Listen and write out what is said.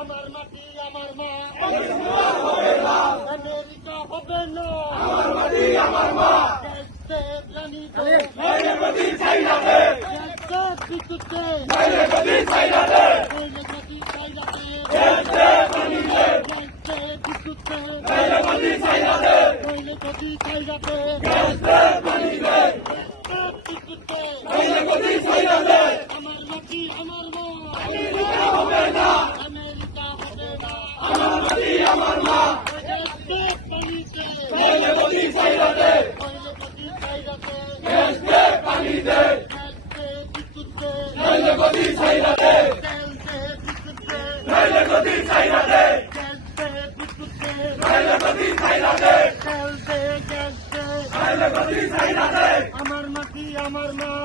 আমার মাটি আমার মা আমেরিকা হবে না আমার মাটি আমার মা আমার মাটি আমার মা আমেরিকা হবে না আমেরিকা হবে না আমার মাটি আমার মা পানি দে নইলে গদি ছাইরা দে নইলে গদি ছাইরা দে নইলে গদি ছাইরা দে নইলে গদি ছাইরা দে আমার মাটি আমার মা